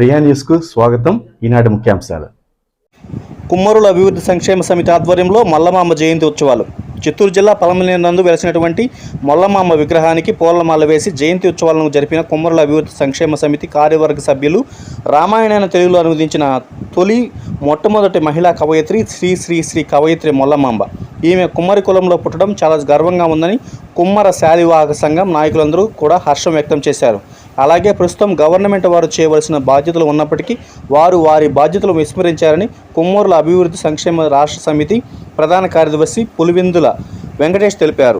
ప్రియా న్యూస్కు స్వాగతం. ఈనాటి ముఖ్యాంశాలు. కుమ్మరుల అభివృద్ధి సంక్షేమ సమితి ఆధ్వర్యంలో మల్లమాంబ జయంతి ఉత్సవాలు. చిత్తూరు జిల్లా పలమనేరు నందు వెలసినటువంటి మల్లమాంబ విగ్రహానికి పూలమాల వేసి జయంతి ఉత్సవాలను జరిపిన కుమ్మరుల అభివృద్ధి సంక్షేమ సమితి కార్యవర్గ సభ్యులు. రామాయణాన్ని తెలుగులో అనువదించిన మొట్టమొదటి మహిళా కవయిత్రి శ్రీ శ్రీ శ్రీ కవయిత్రి మల్లమాంబ. ఈమె కుమ్మరి కులంలో పుట్టడం చాలా గర్వంగా ఉందని కుమ్మర శాలివాహక సంఘం నాయకులందరూ కూడా హర్షం వ్యక్తం చేశారు. అలాగే ప్రస్తుతం గవర్నమెంట్ వారు చేయవలసిన బాధ్యతలు ఉన్నప్పటికీ వారు వారి బాధ్యతలు విస్మరించారని కుమ్మరుల అభివృద్ధి సంక్షేమ రాష్ట్ర సమితి ప్రధాన కార్యదర్శి పులివెందుల వెంకటేష్ తెలిపారు.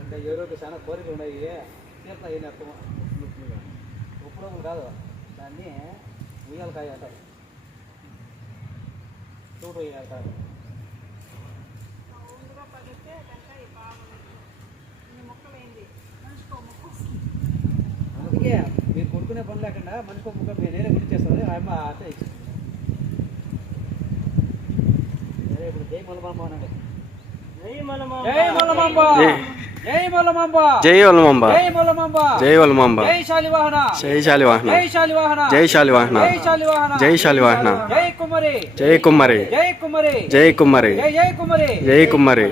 అంటే ఎవరికి చాలా కోరికలు ఉన్నాయి, తీర్థం ఏం అర్థం ఉప్పుడు కాదు, దాన్ని ఉయ్యాలకాయ అంటారు, చూడు ఉయ్యాలకాయ. అందుకే మీరు కొడుకునే పని లేకుండా మనిషికి ఒక ముక్క మీరు నేనే గుర్తించేస్తుంది. ఆయమ్మ అంటే ఇప్పుడు జై మల్లమాంబ అనండి. జై మల్లమాంబ, జై మల్లమాంబ, జై మల్లమాంబ, జై మల్లమాంబ, జై మల్లమాంబ, జై మల్లమాంబ, జై శాలివాహన, జై శాలివాహన, జై శాలివాహన, జై శాలివాహన, జై శాలివాహన, జై శాలివాహన, జై కుమ్మరి, జై కుమ్మరి, జై కుమ్మరి, జై కుమ్మరి, జై కుమ్మరి, జై కుమ్మరి.